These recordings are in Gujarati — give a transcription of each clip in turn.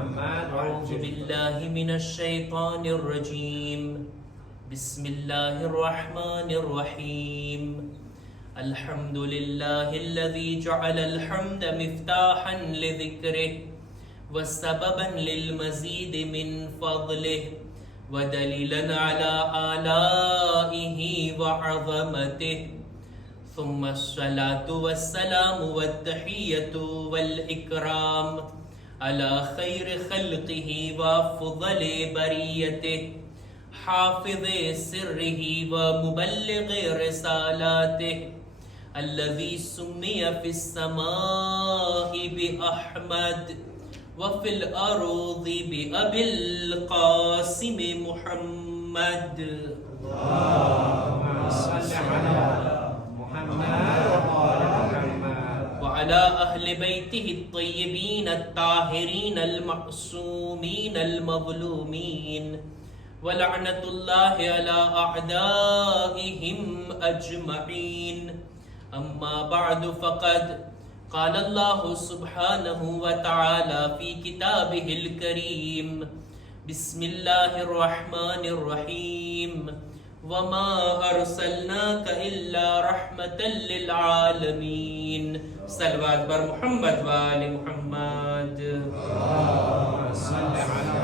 أعوذ بالله من الشيطان الرجيم بسم الله الرحمن الرحيم الحمد لله الذي جعل الحمد مفتاحا لذكره وسببا للمزيد من فضله ودليلا على آلائه وعظمته ثم الصلاة والسلام والتحية والإكرام على خير خلقه وأفضل بريته حافظ سره ومبلغ رسالاته الذي سمي في السماء بأحمد وفي الأرض بأبي القاسم محمد اللهم صل على محمد وعلى أهل بيته الطيبين الطاهرين المعصومين المظلومين ولعنة الله على أعدائهم أجمعين أما بعد فقد قال الله سبحانه وتعالى في كتابه الكريم بسم الله الرحمن الرحيم وما أرسلناك إلا رحمة للعالمين صلوات بر محمد وآل محمد اللهم صل على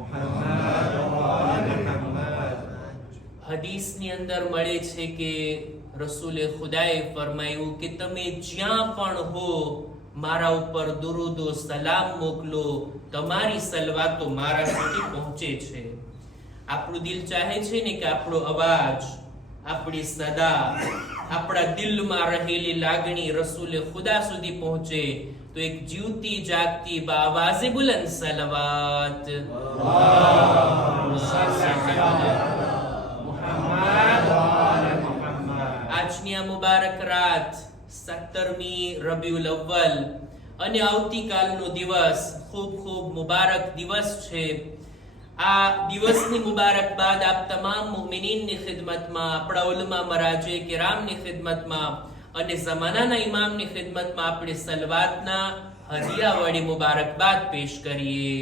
محمد وآل محمد હદીસની અંદર મળે છે કે રસૂલે ખુદાએ ફરમાયું કે તમે જ્યાં પણ હો મારા ઉપર દુરૂદો સલામ મોકલો, તમારી સલવાતો મારા સુધી પહોંચે છે. આપણું દિલ ચાહે છે ને કે આપણો અવાજ, આપણી સદા, આપણા દિલમાં રહેલી લાગણી રસૂલે ખુદા સુધી પહોંચે. તો એક જીવતી જાગતી બાવાઝે બુલંદ સલવાત આજની આ મુબારક રાત 17મી રબીઉલ અવ્વલ અને આવતીકાલનો દિવસ ખૂબ ખૂબ મુબારક દિવસ છે. આ દિવસની મુબારકબાદ આપ તમામ મુમિનીનની ખિદમતમાં, આપણા ઉલમા મરાજે કિરામની ખિદમતમાં અને ઝમાનાના ઇમામની ખિદમતમાં આપણે સલવાતના હદિયા વળી મુબારકબાદ પેશ કરીએ.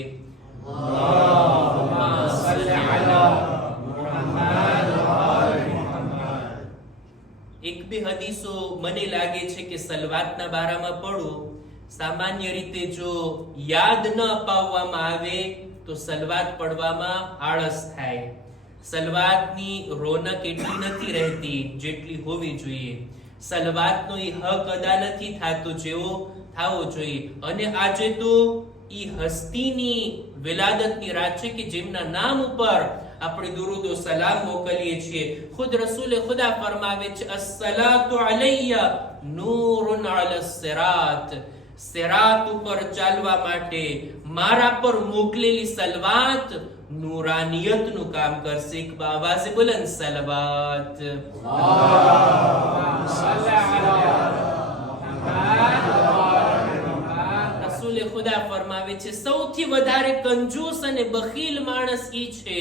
અલ્લાહુમ્મા સલ્લી અલા મુહમ્મદ વ આલિ મુહમ્મદ. એક બે હદીસો મને લાગે છે કે સલવાતના બારામાં પઢું. સામાન્ય રીતે જો યાદ ન અપાવવામાં આવે તો સલવાત પડવામાં આળસ થાય. સલવાતની રોનક એટલી નથી રહેતી જેટલી હોવી જોઈએ. સલવાતનો ઈ હક અદા નથી થાતો જેવો થાવો જોઈએ. અને આજે તો ઈ હસ્તીની વિલાદતની રાત છે કે જેમના નામ ઉપર આપણે દુરૂદો સલામ મોકલીએ છીએ. ખુદ રસૂલે ખુદા ફરમાવે છે અસ્સલાતુ અલૈયા નૂરુન અલા સિરાત. સિરાત ઉપર ચાલવા માટે મારા પર મોકલેલી સલવાત નૂરાનિયતનું કામ કરશે. એક બાવાઝે બુલંદ સલવાત રસૂલે ખુદા ફરમાવે છે સૌથી વધારે કંજૂસ અને બખીલ માણસ ઈ છે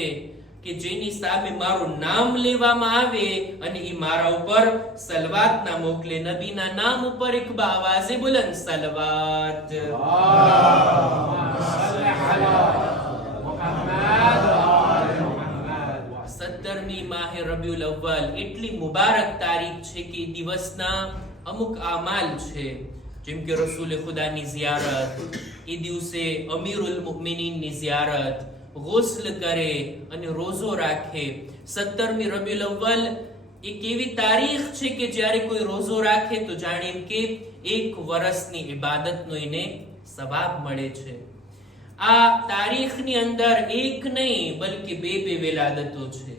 કે જેની સામે મારું નામ લેવામાં આવે અને ઈ મારા ઉપર સલવાત ના મોકલે. નબીના નામ ઉપર એક બાવાઝે બુલંદ સલવાત. 17મી માહે રબીઉલ અવ્વલ એટલી મુબારક તારીખ છે કે દિવસના અમુક આમાલ છે, જેમ કે રસૂલે ખુદાની ઝિયારત, એ દિવસે અમીરુલ મુમિનીનની ઝિયારત, ગુસ્લ કરે અને રોઝો રાખે. 17મી રબીઉલ અવ્વલ એક એવી તારીખ છે કે જ્યારે કોઈ રોઝો રાખે તો જાણે એમ કે એક વર્ષની ઇબાદતનો એને સવાબ મળે છે. આ તારીખની અંદર એક નહીં બલ્કि બે બે વિલાદતો છે.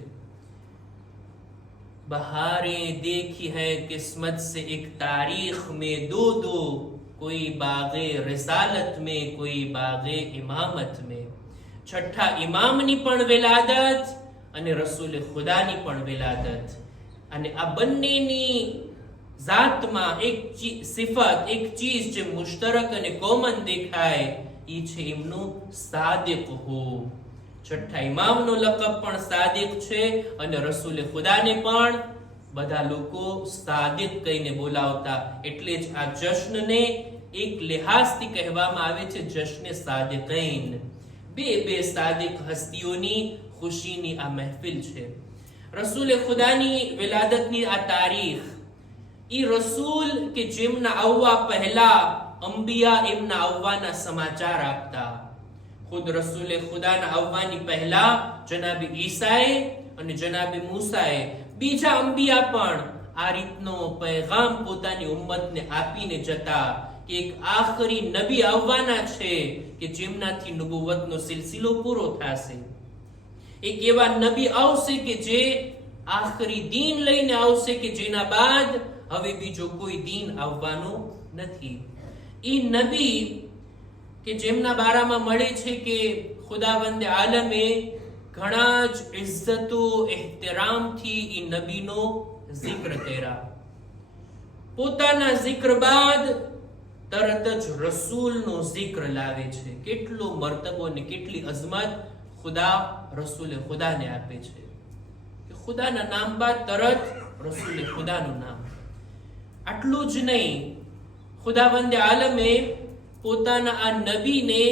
बहारें देखी है किस्मत से एक तारीख में दो दो, कोई बागे रिसालत में कोई बागे इमामत में. छठा इमामनी पण विलादत અને રસૂલે ખુદાની પણ વિલાદત. અને આ બંનેની જાતમાં એક સિફત, એક ચીજ જે મુશ્તરક અને કોમન દેખાય ઈ છે એમનું સાદિક હોવું. છઠ્ઠા ઇમામનો લકબ પણ સાદિક છે અને રસૂલે ખુદાને પણ બધા લોકો સાદિક કહીને બોલાવતા. એટલે જ આ જશ્નને એક લિહાઝથી કહેવામાં આવે છે જશ્ન સાદિકૈન. બે સાદિક હસ્તીઓની ખુશીની આ મહેફિલ છે. રસૂલ ખુદાની વિલાદતની આ તારીખ, ઈ રસૂલ કે જેમના આવવા પહેલા અંબિયા એમના આવવાના સમાચાર આપતા. ખુદ રસૂલ ખુદાના આવવાની પહેલા જનાબી ઈસાએ અને જનાબી મૂસાએ, બીજા અંબિયા પણ આ રીતનો પૈગામ પોતાની ઉમ્મતને આપીને જતા કે એક આખરી નબી આવવાના છે કે જેમનાથી નબુવતનો સિલસિલો પૂરો થશે. એક એવા નબી આવશે કે જે આખરી દીન લઈને આવશે કે જેના બાદ હવે બીજો કોઈ દીન આવવાનો નથી. ઈ નબી કે જેમના બારામાં મળે છે કે ખુદાવંદ આલમે ઘણા જ ઇજ્જતો એહતરામથી ઈ નબીનો જિક્ર કર્યા. પોતાના જિક્ર બાદ તરત જ રસૂલનો જિક્ર લાવે છે. કેટલો મર્તબો અને કેટલી અઝમત ખુદા રસૂલે ખુદાને આપે છે કે ખુદાના નામ બાદ તરત રસૂલે ખુદાનું નામ. આટલું જ નહીં, ખુદાવંદ આલમે પોતાના આ નબીને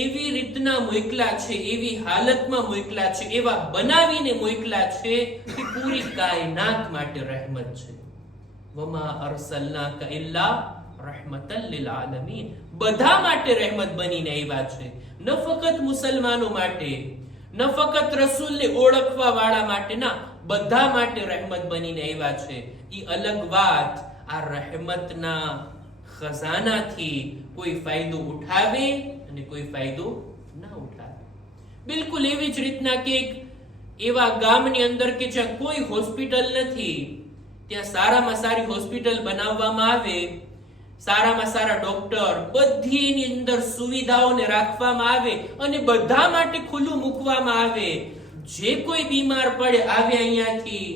એવી રીતના મોકલા છે, એવી હાલતમાં મોકલા છે, એવા બનાવીને મોકલા છે કે પૂરી કાયનાત માટે રહેમત છે. વમા અરસલનાકા ઇલ્લા રહમતલ લિલ આલમીન. બધા માટે રહેમત બનીને આવ્યા છે. ન ફક્ત મુસલમાનો માટે, ન ફક્ત રસૂલને ઓળખવા વાળા માટે, ના, બધા માટે રહેમત બનીને આવ્યા છે. ઈ અલગ વાત, આ રહેમતના ખજાનાથી કોઈ ફાયદો ઉઠાવે અને કોઈ ફાયદો ના ઉઠાવે. બિલકુલ એવી જ રીતના કે એવા ગામની અંદર કે જ્યાં કોઈ હોસ્પિટલ નથી, ત્યાં સારામાં સારી હોસ્પિટલ બનાવવામાં આવે, સારામાં સારા ડોક્ટર, બધીની અંદર સુવિધાઓને રાખવામાં આવે અને બધા માટે ખુલ્લું મૂકવામાં આવે. જે કોઈ બીમાર પડે આવે અહીંયાથી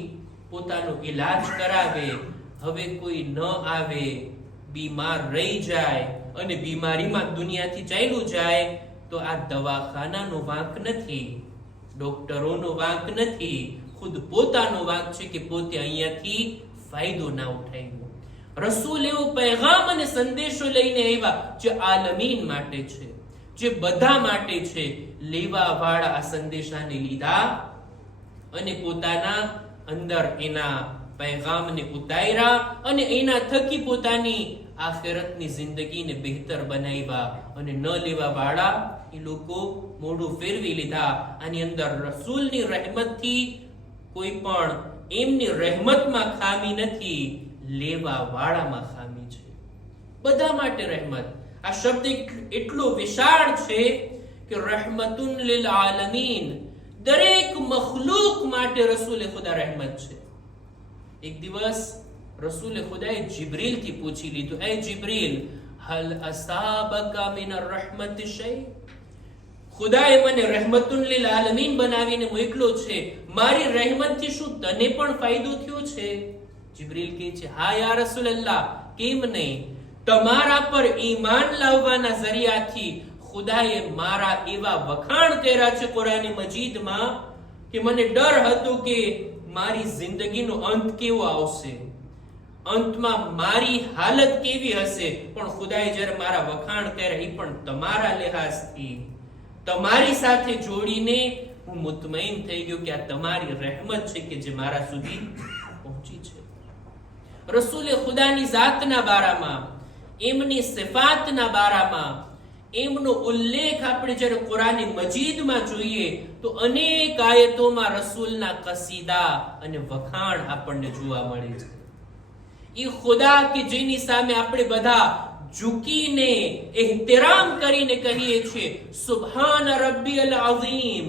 પોતાનો ઈલાજ કરાવે. હવે કોઈ ન આવે, બીમાર રહી જાય અને બીમારીમાં દુનિયાથી ચાલ્યું જાય તો આ દવાખાનાનો વાંક નથી, ડોક્ટરોનો વાંક નથી, ખુદ પોતાનો વાંક છે કે પોતે અહીંયાથી ફાયદો ના ઉઠાવ્યો. રસૂલ એવો પૈગામ અને સંદેશો લઈને આવ્યા જે આલમીન માટે છે, જે બધા માટે છે. લેવા વાળા આ સંદેશાને લીધા અને પોતાના અંદર એના પૈગામને ઉતાર્યા અને એના થકી પોતાની આખિરતની જિંદગીને બહેતર બનાવ્યા. અને ન લેવા વાળા એ લોકો મોઢું ફેરવી લીધા. આની અંદર રસૂલની રહેમતથી કોઈ પણ એમની રહેમતમાં ખામી નથી, લેવા વાળામાં ખામી છે. બધા માટે રહેમત. આ શબ્દ એટલો વિશાળ છે કે રહેમતુન લિલ આલમીન, દરેક મખલૂક માટે રસૂલે ખુદા રહેમત છે. એક દિવસ રસૂલે ખુદાએ જિબ્રીલ થી પૂછી લીધું, એ જિબ્રીલ, હલ અસાબકા મિન અર-રહમત શૈ? ખુદાએ મને રહેમતુન લિલ આલમીન બનાવીને મોકલો છે, મારી રહેમતથી શું તને પણ ફાયદો થયો છે? જિબ્રીલ કહે છે, હા યા રસૂલલ્લાહ, કેમ નહીં? તમારા પર ઈમાન લાવવાના જરિયાથી ખુદાએ મારા એવા વખાણ કર્યા છે કુરાન મજીદમાં કે મને ડર હતો કે મારી જિંદગીનો અંત કેવો આવશે, અંતમાં મારી હાલત કેવી હશે. પણ ખુદાએ જ્યારે મારા વખાણ કર્યા એ પણ તમારા લિહાઝથી, તમારી સાથે જોડીને હું મુતમઈન થઈ ગયો કે આ તમારી રહેમત છે કે જે મારા સુધી પહોંચી છે. રસૂલે ખુદાની જાતના બારામાં, એમની સિફાતના બારામાં એમનો ઉલ્લેખ આપણે જ્યારે કુરાન મજીદમાં જોઈએ તો અનેક આયતોમાં રસૂલના કસીદા અને વખાણ આપણને જોવા મળે છે. એ ખુદા કે જેની સામે આપણે બધા ઝૂકીને એહતરામ કરીને કહીએ છીએ, સુબહાન રબ્બિયલ અઝીમ,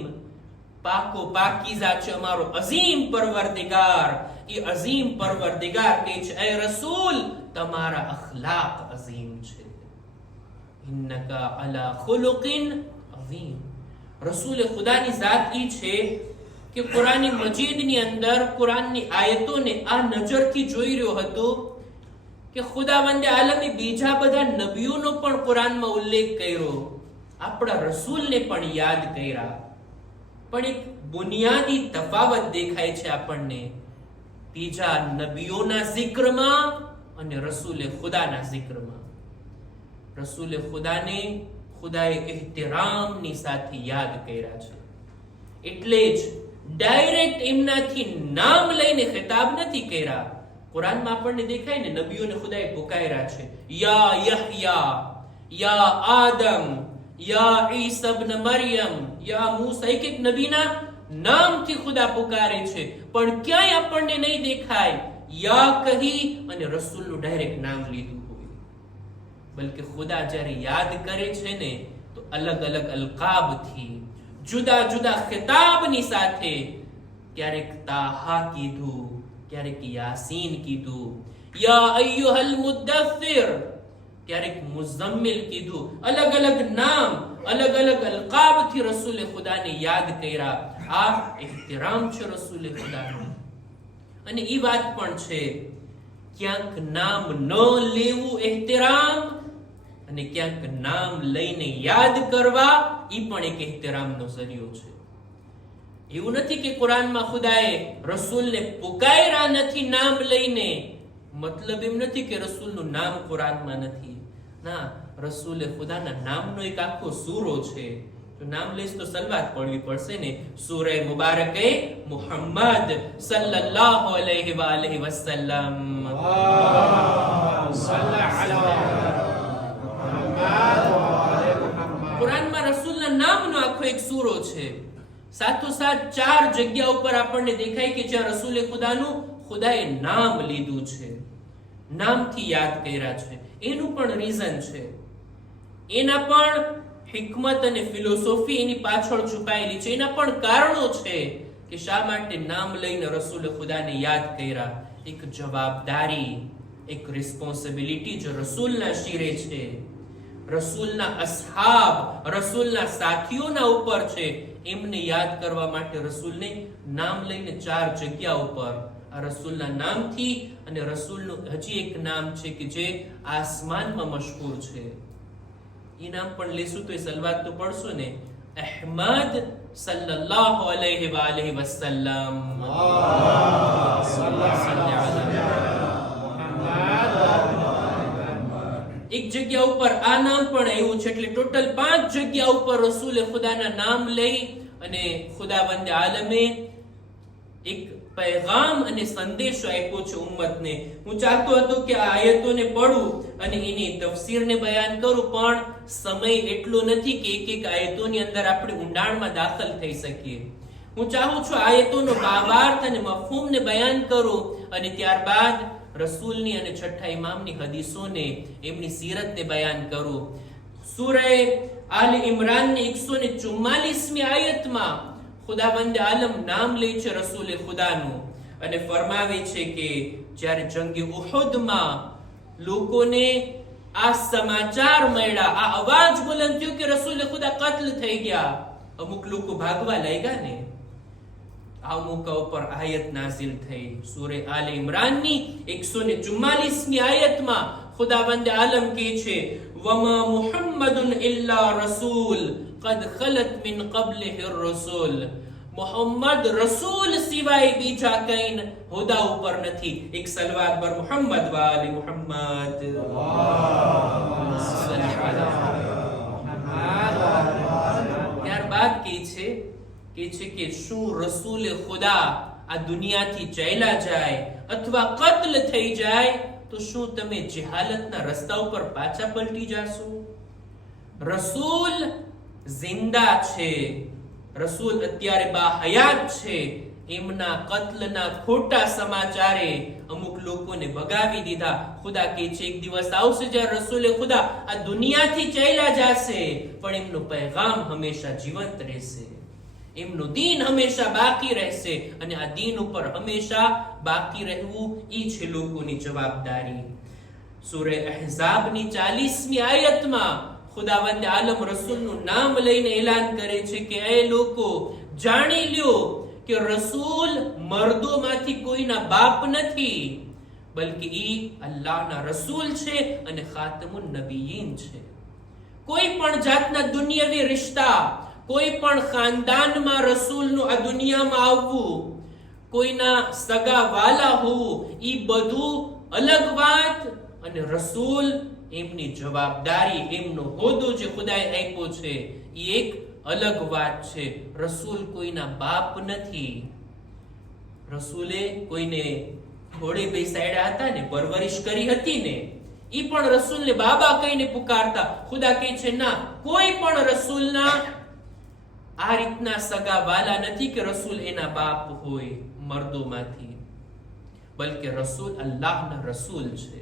પાકો પાકીઝા છે અમારો અઝીમ પરવરદિગાર. એ અઝીમ પરવરદિગાર કહે છે, એ રસૂલ, તમારા અખલાક અઝીમ છે. ઇન્નકા અલા ખુલુકિન અઝીમ. રસૂલ ખુદાની જાત ઈ છે કે કુરાન મજીદની અંદર કુરાનની આયતોને આ નજરથી જોઈ રહ્યો હતો કે ખુદાવંદે આલમે બીજા બધા નબીઓનો પણ કુરાનમાં ઉલ્લેખ કર્યો, આપણા રસૂલને પણ યાદ કર્યા. પણ એક બુનિયાદી તફાવત દેખાય છે આપણને બીજા નબીઓના જિક્રમાં અને રસૂલે ખુદાના જિક્રમાં. રસૂલે ખુદાને ખુદાએ એહતરામની સાથે યાદ કર્યા છે. એટલે જ ડાયરેક્ટ એમનાથી નામ લઈને ખિતાબ નથી કર્યા. કુરાનમાં આપણને દેખાય ને, નબીઓને ખુદાએ પુકાર્યા છે, યા યહયા, યા આદમ, યા ઈસા ઇબ્ન મરિયમ, યા મૂસા. એક એક નબીના નામથી ખુદા પુકારે છે, પણ ક્યાંય આપણને નહીં દેખાય યા કહી અને રસૂલનું ડાયરેક્ટ નામ લીધું હોય. બલકે ખુદા જ્યારે યાદ કરે છે ને, તો અલગ અલગ અલકાબથી, જુદા જુદા ખિતાબની સાથે, ક્યારેક તાહા કીધું, ક્યારેક યાસીન કીધું, યા અય્યુહલ મુદ્દથિર, ક્યારેક મુઝમ્મિલ કીધું. અલગ અલગ નામ, અલગ અલગ અલકાબથી રસૂલે ખુદાને યાદ કર્યા. આ એહતરામ છે રસૂલે ખુદાનું. અને એ વાત પણ છે, ક્યાંક નામ ન લેવું એહતરામ, અને ક્યાંક નામ લઈને યાદ કરવા, એ પણ એક એહતરામનો ઝરિયો છે. એવું નથી કે કુરાનમાં ખુદાએ રસૂલને પુકાર્યા નથી નામ લઈને, મતલબ એમ નથી કે રસૂલનું નામ કુરાનમાં નથી. ના, રસૂલે ખુદાના નામનો એક આખો સૂરો છે. જો નામ લઈશ તો સલવાત પડવી પડશે ને. સૂરે મુબારકે મુહમ્મદ સલ્લલ્લાહુ અલૈહિ વ આલિહિ વસલ્લમ. કુરાનમાં રસૂલના નામનો આખો એક સૂરો છે. સાથોસાથ 4 જગ્યા ઉપર આપણને દેખાય કે જ્યાં રસૂલે ખુદાનું ખુદાએ નામ લીધું છે, નામથી યાદ કર્યા છે. એનું પણ રીઝન છે, એના પણ હિકમત અને ફિલોસોફી એની પાછળ છુપાયેલી છે. એના પણ કારણો છે કે શા માટે નામ લઈને રસૂલે ખુદાને યાદ કર્યા. એક જવાબદારી, એક રિસ્પોન્સિબિલિટી જે રસૂલના શિરે છે, રસૂલના અસહાબ, રસૂલના સાથીઓના ઉપર છે. એમને યાદ કરવા માટે રસૂલને નામ લઈને 4 જગ્યા ઉપર આ રસૂલના નામથી, અને રસૂલનું હજી એક નામ છે કે જે આસમાનમાં મશહૂર છે. એ નામ પણ લેશું તો એ સલવાત તો પડશો ને, અહેમદ સલ્લલ્લાહુ અલૈહિ વ આલિહિ વસલ્લમ. એક જગ્યા ઉપર આ નામ પણ આવ્યું છે. એટલે ટોટલ 5 જગ્યા ઉપર રસૂલે ખુદાના નામ લઈ અને ખુદાવંદ આલમે એક પૈગામ અને સંદેશો આપ્યો છે ઉમ્મતને. હું ચાહતો હતો કે આ આયતોને પડું અને એની તફસીરને બયાન કરું, પણ સમય એટલો નથી કે એક એક આયતોની અંદર આપણે ઊંડાણમાં દાખલ થઈ શકીએ. હું ચાહું છું આયતોનો ભાવાર્થ અને મફહૂમને બયાન કરું, અને ત્યારબાદ રસૂલની અને છઠ્ઠા ઇમામની હદીસોને, એમની સીરતને બયાન કરું. સૂરે આલ ઇમરાનની 144મી આયતમાં ખુદાવંદ આલમ નામ લે છે રસૂલે ખુદાનું, અને ફરમાવે છે કે જ્યારે જંગે ઉહુદમાં લોકોને આ સમાચાર મળ્યા, આ અવાજ બુલંદ થયો કે રસૂલે ખુદા કત્લ થઈ ગયા, અમુક લોકો ભાગવા લાગ્યા ને, આ મોકા ઉપર આયત નાઝિલ થઈ. સૂરે આલ ઇમરાનની 144મી આયતમાં ખુદાવંદ આલમ કહે છે, વમા મુહમ્મદુન ઇલ્લા રસૂલ قد خلت من قبله الرسول. મોહમ્મદ રસૂલ સિવાય બીજા કઈ હોદા ઉપર નથી. એક સલવાત પર મુહમ્મદ વાલી મુહમ્મદ. ત્યારબાદ કહે છે કે શું રસૂલે ખુદા આ દુનિયાથી ચાલ્યા જાય અથવા કત્લ થઈ જાય તો શું તમે જહાલતના રસ્તા ઉપર પાછા પલટી જાશો? રસૂલ જિંદા છે, રસૂલ અત્યારે બાહયાત છે. એમના કત્લના ખોટા સમાચારે અમુક લોકોને ભગાવી દીધા. ખુદા કહે છે એક દિવસ આવશે જ્યારે રસૂલે ખુદા આ દુનિયાથી ચાલ્યા જશે, પણ એમનો પૈગામ હંમેશા જીવંત રહેશે, એમનું દીન હંમેશા બાકી રહેશે, અને આ દીન ઉપર હંમેશા બાકી રહેવું એ છે લોકોની જવાબદારી. સૂરે અહઝાબની 40મી આયતમાં ખુદાવંદ આલમ રસૂલનું નામ લઈને એલાન કરે છે કે એ લોકો જાણી લ્યો કે રસૂલ મર્દોમાંથી કોઈના બાપ નથી, બલકે ઈ અલ્લાહના રસૂલ છે અને ખાતમુન નબીયીન છે. કોઈ પણ જાતના દુનિયાવી રિશ્તા, કોઈ પણ ખાનદાનમાં રસૂલનું આ દુનિયામાં આવવું, કોઈના સગા વાલા હોવું, ઈ બધું અલગ વાત, અને રસૂલ એમની જવાબદારી, એમનો હોદ્દો જે ખુદાએ આપ્યો છે એ એક અલગ વાત છે. રસૂલ કોઈના બાપ નથી. રસૂલે કોઈને ઘોડે બેસાડ્યા હતા ને, પરવરિશ કરી હતી ને, ઈ પણ રસૂલને બાબા કહીને પુકારતા. ખુદા કહે છે ના, કોઈ પણ રસૂલના આ રીતના સગા વાલા નથી કે રસૂલ એના બાપ હોય મર્દોમાંથી, બલકે રસૂલ અલ્લાહના રસૂલ છે.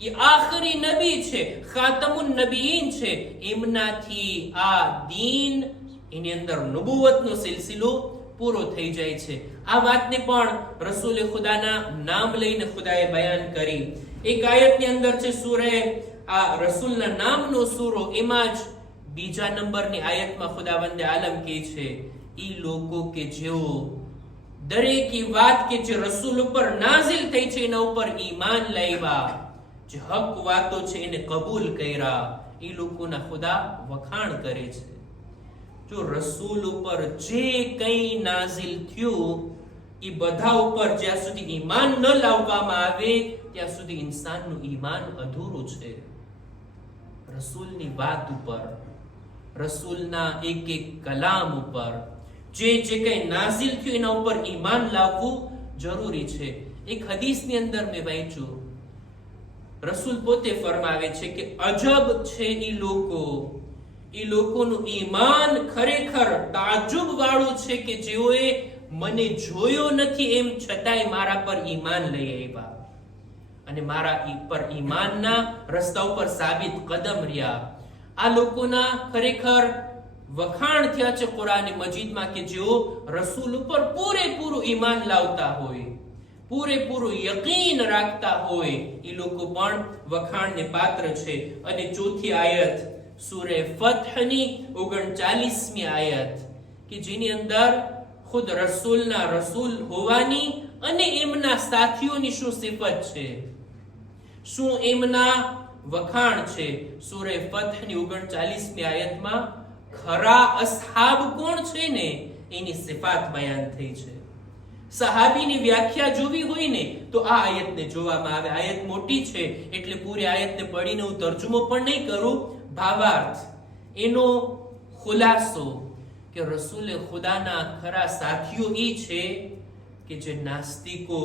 એ આખરી નબી છે, ખાતમુન નબીઈન છે. એમનાથી આ દીન, એની અંદર નબુવતનો સિલસિલો પૂરો થઈ જાય છે. આ વાતને પણ રસૂલે ખુદાના નામ લઈને ખુદાએ બયાન કરી. એક આયતની અંદર છે સૂરે આ રસૂલના નામનો સૂરો, એમાં જ બીજા નંબરની આયતમાં ખુદાવંદે આલમ કહે છે ઈ લોકો કે જેઓ દરેક ઈ વાત કે જે રસૂલ ઉપર નાઝિલ થઈ છે એના ઉપર ઈમાન લાવ્યા, જે હક વાતો છે એને કબૂલ કર્યા, ઈ લોકોના ખુદા વખાણ કરે છે. જો રસૂલ ઉપર જે કંઈ નાઝિલ થયું એ બધા ઉપર જ્યાં સુધી ઈમાન ન લાવવામાં આવે ત્યાં સુધી ઇન્સાનનું ઈમાન અધૂરું છે. રસૂલની વાત ઉપર, રસૂલના એક એક કલામ ઉપર, જે કંઈ નાઝિલ થયું એના ઉપર ઈમાન લાવવું જરૂરી છે. એક હદીસની અંદર મેં વાંચ્યું, રસૂલ પોતે ફરમાવે છે કે અજબ છે ઈ લોકોનું ઈમાન ખરેખર તાજુબ વાળું છે કે જેઓએ મને જોયો નથી એમ છતાંય મારા પર ઈમાન લઈ આવ્યા અને મારા પર ઈમાનના રસ્તા ઉપર સાબિત કદમ રહ્યા. આ લોકોના ખરેખર વખાણ થયા છે કુરાન મજીદમાં કે જેઓ રસૂલ ઉપર પૂરેપૂરું ઈમાન લાવતા હોય, પૂરેપૂરું યકીન રાખતા હોય, એ લોકો પણ વખાણને પાત્ર છે. અને ચોથી આયત સૂરે ફથની 39મી આયત કે જેની અંદર ખુદ રસૂલના રસૂલ હોવાની અને એમના સાથીઓની શું સિફત છે, શું એમના વખાણ છે. સૂરે ફથની 39મી આયતમાં ખરા અસહાબ કોણ છે ને એની સિફાત બયાન થઈ છે. સહાબીની વ્યાખ્યા જોવી હોય ને તો આ આયતને જોવામાં આવે. આયત મોટી છે એટલે પૂરી આયતને પડીને હું તર્જુમો પણ નહીં કરું. ભાવાર્થ, એનો ખુલાસો કે રસૂલે ખુદાના ખરા સાથીઓ એ છે કે જે નાસ્તિકો,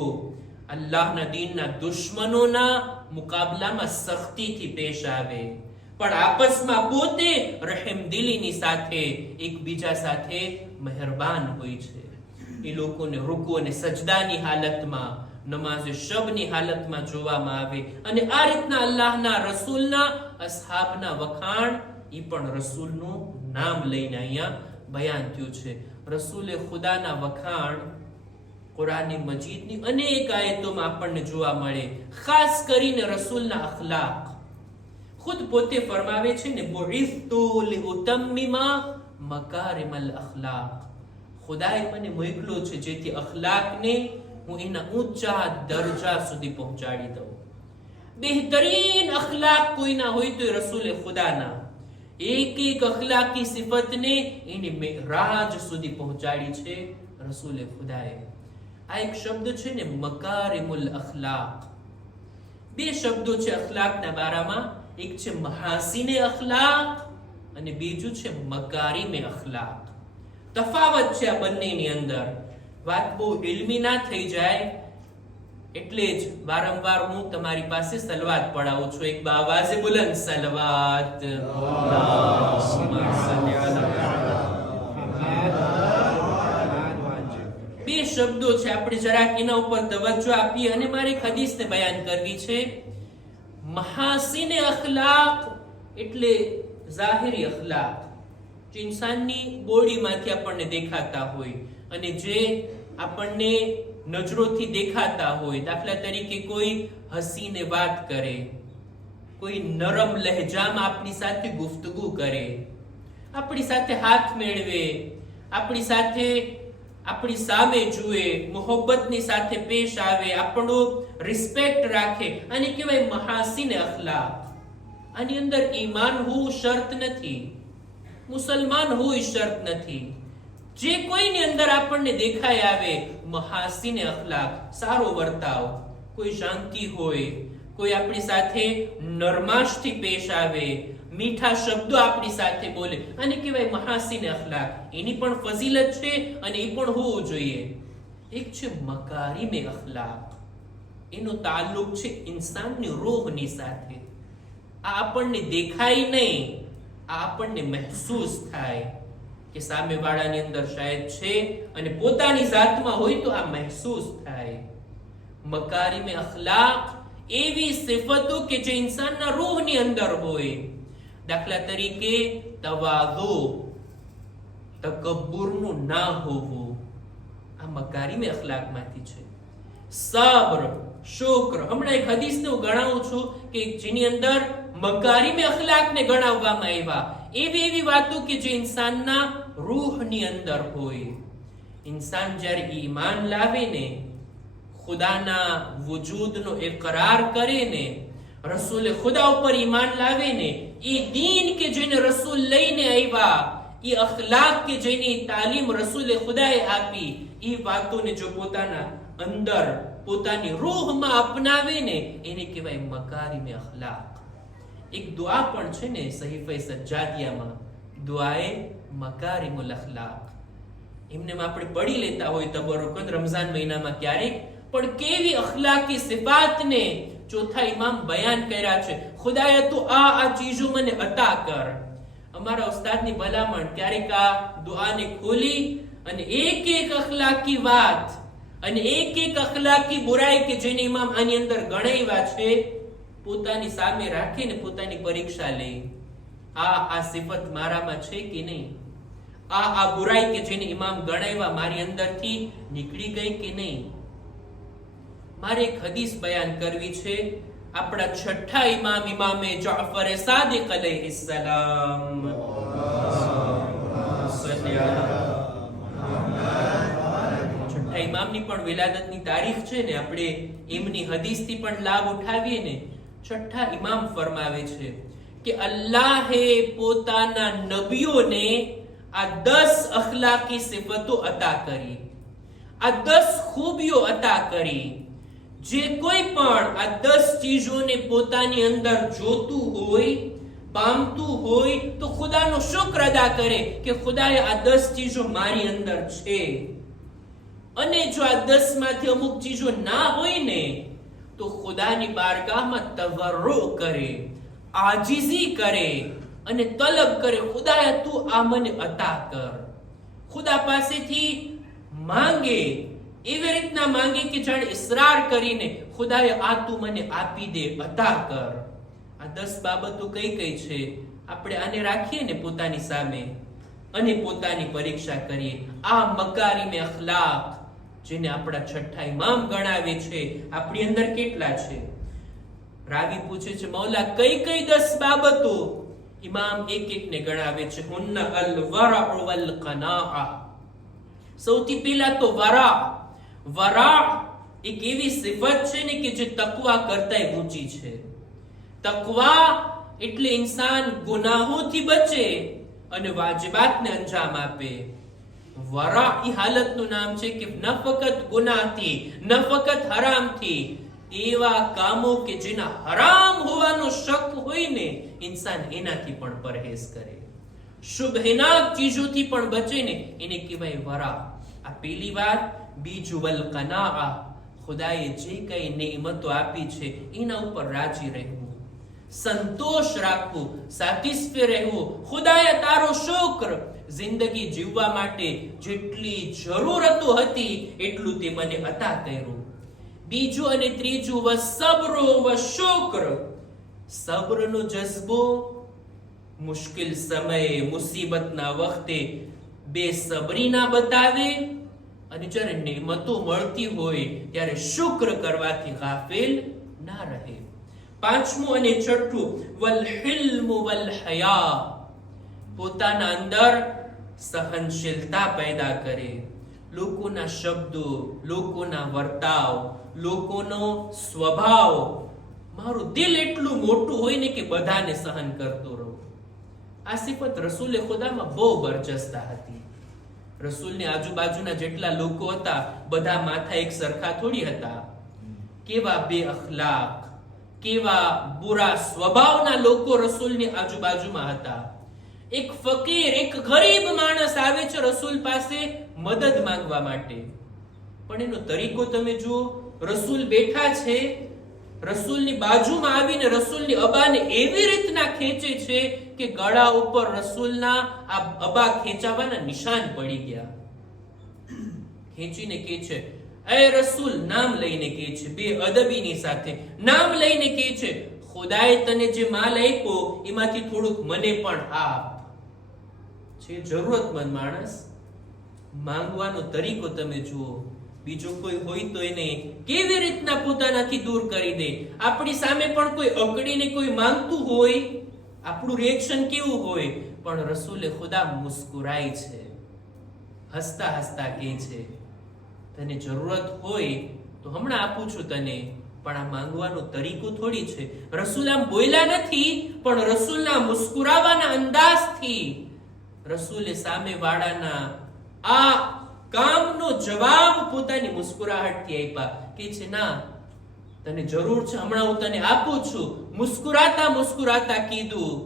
અલ્લાહના દીનના દુશ્મનોના મુકાબલામાં સખ્તીથી પેશ આવે, પણ આપસમાં પોતે રહેમદિલીની સાથે એકબીજા સાથે મહેરબાન હોય છે. એ લોકોને રૂકુ અને સજદાની હાલતમાં, નમાઝે શબની હાલતમાં જોવામાં આવે. અને આ રીતના અલ્લાહના રસૂલના અસહાબના વખાણ એ પણ રસૂલનું નામ લઈને અહીંયા બયાન થયું છે. રસૂલે ખુદાના વખાણ કુરાન મજીદની અનેક આયતોમાં આપણને જોવા મળે. ખાસ કરીને રસૂલના અખલાક. ખુદ પોતે ફરમાવે છે ને, બુઇસ્તુ લિઉતમ્મિમા મકારિમલ અખલાક. ખુદાએ મને મોકલ્યો છે જેથી અખલાકને હું એના ઊંચા દરજા સુધી પહોંચાડી દઉં. બહેતરીન અખલાક કોઈના હોય તો રસૂલે ખુદાના. એક એક અખલાકી સિફતને એની મેરાજ સુધી પહોંચાડી છે રસૂલે ખુદાએ. આ એક શબ્દ છે ને મકારિમુલ અખલાક. બે શબ્દો છે અખલાકના બારામાં. એક છે મહાસીને અખલાક અને બીજું છે મકારિમે અખલાક. તફાવત છે આ બંનેની અંદર. વાત બહુ ઇલ્મી ના થઈ જાય એટલે જ વારંવાર હું તમારી પાસે સલવાત પડાવું છું. એક બાવાઝે બુલંદ સલવાત. બે શબ્દો છે, આપણે જરાક એના ઉપર તવજ્જો આપીએ અને મારે એક હદીસને બયાન કરવી છે. મહાસીને અખલાક એટલે ઝાહિરી અખલાક, જે ઇન્સાનની બોડીમાંથી આપણને દેખાતા હોય અને જે આપણને નજરોથી દેખાતા હોય. દાખલા તરીકે કોઈ હસીને વાત કરે, કોઈ નરમ લહેજામાં આપણી સાથે ગુફ્તગુ કરે, આપણી સાથે હાથ મેળવે, આપણી સાથે આપણી સામે જુએ, મોહબ્બતની સાથે પેશ આવે, આપણો રિસ્પેક્ટ રાખે, અને કહેવાય મહાસીને અખલાક. આની અંદર ઈમાન હોવું શરત નથી, મુસલમાન હોવું શરત નથી. જે કોઈની અંદર આપણને દેખાય આવે મહાસીને અખલાક, સારો વર્તાવ, કોઈ શાંતિ હોય, કોઈ આપણી સાથે નરમાશથી પેશ આવે, મીઠા શબ્દો આપણી સાથે બોલે, અને કહેવાય મહાસીન અખલાક. એની પણ ફઝીલત છે અને એ પણ હોવું જોઈએ. એક છે મકારીમે અખલાક, એનો તાલ્લુક છે ઇન્સાનની રૂહની સાથે. આ આપણને દેખાય નહીં, આ આપણને મહેસૂસ થાય કે સામેવાળાની અંદર શાયદ છે, અને પોતાની જાતમાં હોય તો આ મહેસૂસ થાય. મકારીમે અખલાક એવી સિફતો કે જે ઇન્સાનના રૂહની અંદર હોય. દાખલા તરીકે તવાઝુ, તકબ્બુરનું ના હોવું, આ મકારીમે અખલાકમાંથી છે. સબ્ર, શુક્ર. હમણાં એક હદીસને હું ગણાવું છું કે જેની અંદર મકારીમે અખલાકને ગણાવવામાં આવ્યા. એવી વાતો કે જે ઇન્સાનના રૂહની અંદર હોય. ઇન્સાન જ્યારે ઈમાન લાવે ને, ખુદાના વજૂદનો ઇકરાર કરે ને, રસૂલે ખુદા ઉપર ઈમાન લાવે ને, એ દીન કે જેને રસૂલ લઈને આવ્યા, એ અખલાક કે જેની તાલીમ રસૂલે ખુદાએ આપી, એ વાતોને જો પોતાના અંદર, પોતાની રૂહમાં અપનાવે ને, એને કહેવાય મકારીમે અખલાક. એક દુઆ પણ છે ને સહીફે સજ્જાદિયામાં, દુઆએ મકારીમુલ અખલાક. એમને આપણે પડી લેતા હોય તબરુકન રમઝાન મહિનામાં ક્યારેક, પણ કેવી અખલાકી સિફાતને ચોથા ઇમામ બયાન કર્યા છે. ખુદાએ તો આ ચીજો મને અતા કર. અમારા ઉસ્તાદની ભલામણ ક્યારેક આ દુઆને ખોલી અને એક અખલાકી વાત અને એક અખલાકી બુરાઈ કે જેને ઇમામ આની અંદર ગણાવ્યા છે, પોતાની સામે રાખીને પોતાની પરીક્ષા લે. આ સિફત મારામાં છે કે નહીં? આ બુરાઈ કે જેને ઇમામ ગણાવ્યા મારી અંદરથી નીકળી ગઈ કે નહીં? મારે એક હદીસ બયાન કરવી છે. આપણા છઠ્ઠા ઇમામ ઇમામે જાફર સાદિક અલૈહિસ્સલામ, છઠ્ઠા ઇમામની પણ વિલાદતની તારીખ છે ને, આપણે એમની હદીસથી પણ લાભ ઉઠાવીએ ને. છઠ્ઠા ઇમામ ફરમાવે છે કે અલ્લાહે પોતાના નબીઓને આ 10 અખલાકી સિફતો અતા કરી, આ 10 ખૂબીઓ અતા કરી. જે કોઈ પણ આ 10 ચીજોને પોતાની અંદર જોતું હોય, પામતું હોય, તો ખુદાનો શુક્ર અદા કરે કે ખુદાએ આ 10 ચીજો મારી અંદર છે. અને જો આ 10 માંથી અમુક ચીજો ના હોય ને, તો ખુદાની બારગાહમાં તવર્રુ કરે, આજીઝી કરે અને તલબ કરે, ખુદાએ તું આ મને અતા કર. ખુદા પાસેથી માંગે, એવી રીતના માંગે કે જાણે ઇસરાર કરીને, ખુદાએ આ તું મને આપી દે, અતા કર. આ 10 બાબતો કઈ કઈ છે? આપણે આને રાખીએ ને પોતાની સામે અને પોતાની પરીક્ષા કરીએ. આ મકારીમે અખલાક જેને આપણા છઠ્ઠા ઇમામ ગણાવે છે, આપણી અંદર કેટલા છે? રાવી પૂછે છે, મૌલા કઈ 10 બાબતો? ઇમામ એક ને ગણાવે છે. હુન્ન અલ વરઅ વલ કનાઅ. સૌથી પહેલા તો વરા એક એવી સિફત છે ને કે જે તકવા કરતાય ઊંચી છે. તકવા એટલે ઇન્સાન ગુનાહોથી બચે અને વાજિબાતને અંજામ આપે. વરા એ હાલતનું નામ છે કે ન ફકત ગુનાહથી, ન ફકત હરામથી, એવા કામો કે જેના હરામ હોવાનો શક હોય ને, ઇન્સાન એનાથી પણ પરહેઝ કરે. શુભનાક ચીજોથી પણ બચે ને, એને કહેવાય વરા. આ પહેલી વાત. બીજું વલ કનાઅ, ખુદાએ જે કઈ નેમતો આપી છે એના ઉપર રાજી રહેવું, સંતોષ રાખવું, સેટિસ્ફાય રહેવું. ખુદાએ તારો શુક્ર, જિંદગી જીવવા માટે જેટલી જરૂરતો હતી એટલું તે મને અતા કર્યું. બીજું અને ત્રીજું વસબ્રુ વશુક્ર, સબ્રનો જઝ્બો. મુશ્કેલ સમયે, મુસીબતના વખતે બેસબરી ના બતાવે, અને જ્યારે નેમતો મળતી હોય ત્યારે શુક્ર કરવાથી ગાફિલ ના રહે. પાંચમું અને છઠ્ઠું વલ હિલ્મ વલ હયા, પોતાના અંદર સહનશીલતા પેદા કરે. લોકોના શબ્દો, લોકોના વર્તાવ, લોકોનો સ્વભાવ, મારું દિલ એટલું મોટું હોય ને કે બધાને સહન કરતો રહું. આ સિફત રસૂલે ખુદામાં બહુ બરજસ્તા હતી. રસૂલની આજુબાજુના જેટલા લોકો હતા, બધા માથા એક સરખા થોડી હતા. કેવા બે અખલાક, કેવા બુરા સ્વભાવના લોકો રસૂલની આજુબાજુમાં હતા. એક ફકીર, એક ગરીબ માણસ આવે છે રસૂલ પાસે મદદ માંગવા માટે, પણ એનો તરીકો તમે જુઓ. રસૂલ બેઠા છે, રસૂલની બાજુમાં આવીને રસૂલની અબાને એવી રીતના ખેંચે છે કે ગળા ઉપર રસૂલના આ અબા ખેંચાવાના નિશાન પડી ગયા. ખેંચીને કહે છે, એ રસૂલ, નામ લઈને કહે છે, બે અદબીની સાથે નામ લઈને કહે છે, ખુદાએ તને જે માલ આપ્યો એમાંથી થોડુંક મને પણ આપ. છે જરૂરતમંદ માણસ, માંગવાનો તરીકો તમે જુઓ. બીજો કોઈ હોય તો એને કેવી રીતના પોતાનાથી દૂર કરી દે. આપણી સામે પણ કોઈ અકડીને કોઈ માંગતું હોય, આપણું રિએક્શન કેવું હોય? પણ રસૂલે ખુદા મુસ્કુરાય છે, હસતા હસતા કહે છે, તને જરૂરત હોય તો હમણાં આપું છું તને, પણ આ માંગવાનો તરીકો થોડી છે. રસૂલ આમ બોલ્યા નથી, પણ રસૂલના મુસ્કુરાવાના અંદાજથી રસૂલે સામે વાળાના આ કામનો જવાબ પોતાની મુસ્કુરાહટથી આપ્યા. કે છે, ના, તને જરૂર છે, હમણાં હું તને આપું છું. મુસ્કુરાતા મુસ્કુરાતા કીધું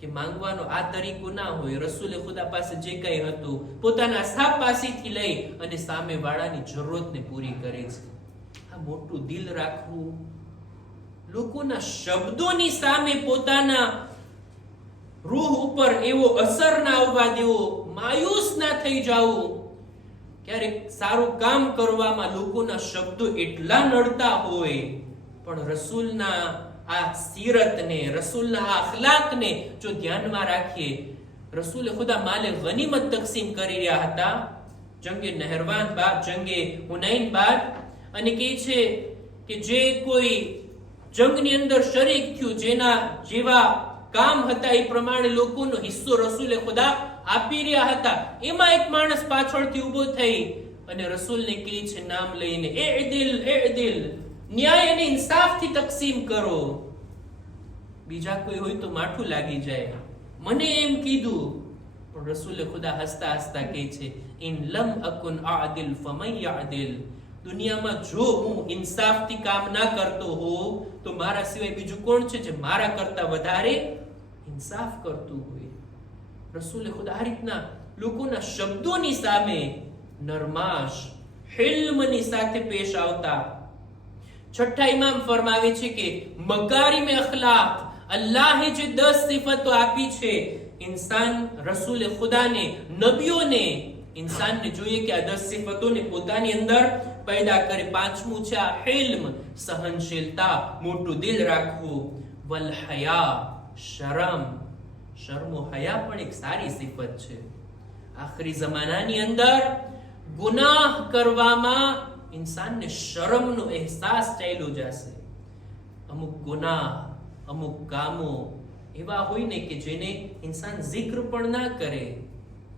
કે માંગવાનો આ તરીકો ના હોય. રસૂલે ખુદા પાસે જે કંઈ હતું પોતાના સાપ પાસેથી લઈ અને સામે વાળાની જરૂરતને પૂરી કરે છે. આ મોટું દિલ રાખવું, લોકોના શબ્દોની સામે પોતાના રૂહ ઉપર એવો અસર ના આવવા દેવો, માયુસ ના થઈ જાવું. ક્યારેક સારું કામ કરવામાં લોકોના શબ્દો એટલા નડતા હોય, પણ રસૂલના આ સીરતને, રસૂલના આ અખલાકને જો ધ્યાનમાં રાખીએ. રસૂલે ખુદા માલે ગનીમત તકસીમ કરી રહ્યા હતા જંગે નહેરવાન બાદ, જંગે હુનૈન બાદ, અને કહે છે કે જે કોઈ જંગની અંદર શરીક થયું, જેના જેવા કામ હતા એ પ્રમાણે લોકોનો હિસ્સો રસૂલે ખુદા આપી રહ્યા હતા. એમાં એક માણસ પાછળથી ઊભો થઈ અને રસૂલને કહે છે નામ લઈને, એ દિલ, ન્યાય અને ઇન્સાફથી તકસીમ કરો. બીજા કોઈ હોય તો માઠું લાગી જાય, મને એમ કીધું. પણ રસૂલે ખુદા હસતા હસતા કહે છે, ઇન લમ અકુન આદિલ ફમન યાદિલ. દુનિયામાં જો હું ઇન્સાફથી કામ ના કરતો હોઉં તો મારા સિવાય બીજું કોણ છે જે મારા કરતા વધારે ઇન્સાફ કરતું હોય? રસૂલે ખુદા આ રીતના લોકોના શબ્દોની સામે નરમાશ, હિલ્મની સાથે પેશ આવતા. છઠ્ઠા ઇમામ ફરમાવે છે કે મકારીમે અખલાક, અલ્લાહે જે 10 સિફતો આપી છે ઇન્સાન, રસૂલે ખુદાને, નબીઓને, ઇન્સાનને જોઈએ કે આ 10 સિફતોને પોતાની અંદર પેદા કરે. પાંચમું છે આ હિલ્મ, સહનશીલતા, મોટું દિલ રાખવું. વલ હયા, શરમ. શર્મો હયા પણ એક સારી સિફત છે. આખરી જમાનાની અંદર ગુનાહ કરવામાં ઇન્સાનને શરમનો અહેસાસ ચાલ્યો જશે. અમુક ગુનાહ, અમુક કામો એવા હોય ને કે જેને ઇન્સાન જિક્ર પણ ના કરે,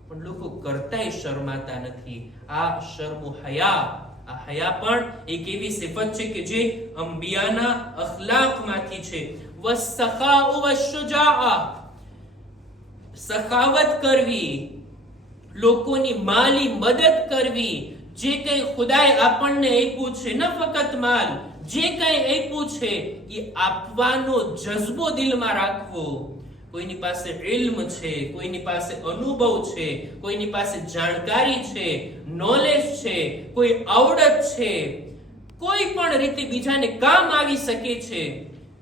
પણ લોકો કરતાય શરમાતા નથી. આ શર્મો હયા, આ હયા પણ એક એવી સિફત છે કે જે અંબિયાના અખલાકમાંથી છે. વસ્સખાઉ વશ્શુજાઆ, સખાવત કરવી, લોકોની માલી મદદ કરવી. જે કંઈ ખુદાએ આપણને આપ્યું છે, ન ફકત માલ, જે કંઈ આપ્યું છે એ આપવાનો જજ્બો દિલમાં રાખવો. કોઈની પાસે ઇલ્મ છે, કોઈની પાસે અનુભવ છે, કોઈની પાસે જાણકારી છે, નોલેજ છે, કોઈ આવડત છે, કોઈ પણ રીતે બીજાને કામ આવી શકે છે.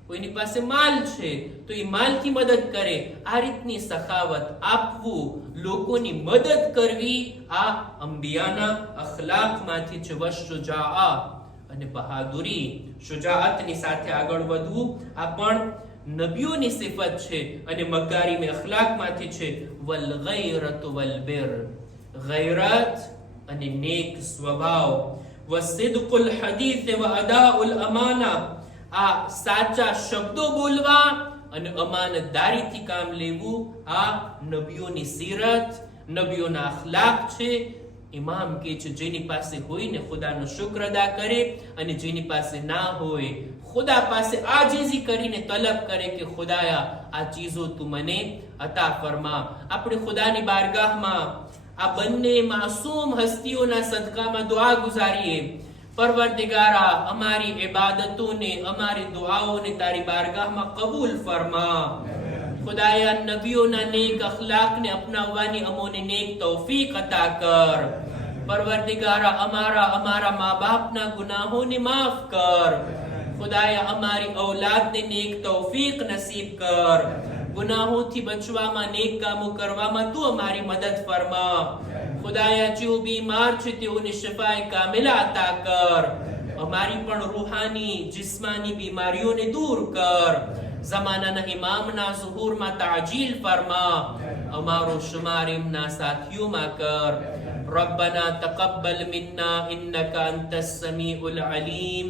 કોઈની પાસે માલ છે તો એ માલથી મદદ કરે. આ રીતની સખાવત, આપવું, લોકોની મદદ કરવી, આ અંબિયાના અખલાકમાંથી છે. વશુજાઆ, અને બહાદુરી, શુજાઅતની સાથે આગળ વધવું, આ પણ નબીઓની સિફત છે અને મકારીમે અખલાકમાંથી છે. વલ ગૈરત વલ બિર, ગૈરત અને નેક સ્વભાવ. વસિદકુલ હદીથ વ અદાઉલ અમાના, આ સાચા શબ્દો બોલવા અને અમાનતદારીથી કામ લેવું, આ નબીઓની સીરત, નબીઓના અખલાક છે. ઇમામ કહે છે જેની પાસે હોય ને ખુદાનો શુક્ર અદા કરે, અને જેની પાસે ના હોય ખુદા પાસે આજીજી કરીને તલબ કરે કે ખુદાયા આ ચીજો તું મને અતા ફરમા. આપણે ખુદાની બારગાહમાં આ બંને માસૂમ હસ્તીઓના સદકામાં દુઆ ગુજારીએ. પરવરદિગારા અમારી ઇબાદતોને અમારી દુઆઓને તારી બારગાહમાં કબૂલ ફરમા. ખુદાયા નબીઓના નેક અખલાકને અપનાવવાની અમોને નેક તૌફીક અતા કર. પરવરદિગારા અમારા મા બાપના ગુનાહોને માફ કર. ખુદાયા અમારી ઔલાદને નેક તૌફીક નસીબ કર. ગુનાહોથી બચવામાં નેક કામો કરવામાં તું અમારી મદદ ફરમા. ખુદાયા જેઓ બીમાર છે તેઓને શિફાએ કામિલા અતા કર. અમારી પણ રૂહાની જિસ્માની બીમારીઓને દૂર કર. ઝમાનાના ઇમામના ઝુહૂરમાં તાજીલ ફરમા. અમારો શુમાર એમના સાથીઓમાં કર. ربنا تقبل منا إنك أنت السميع العليم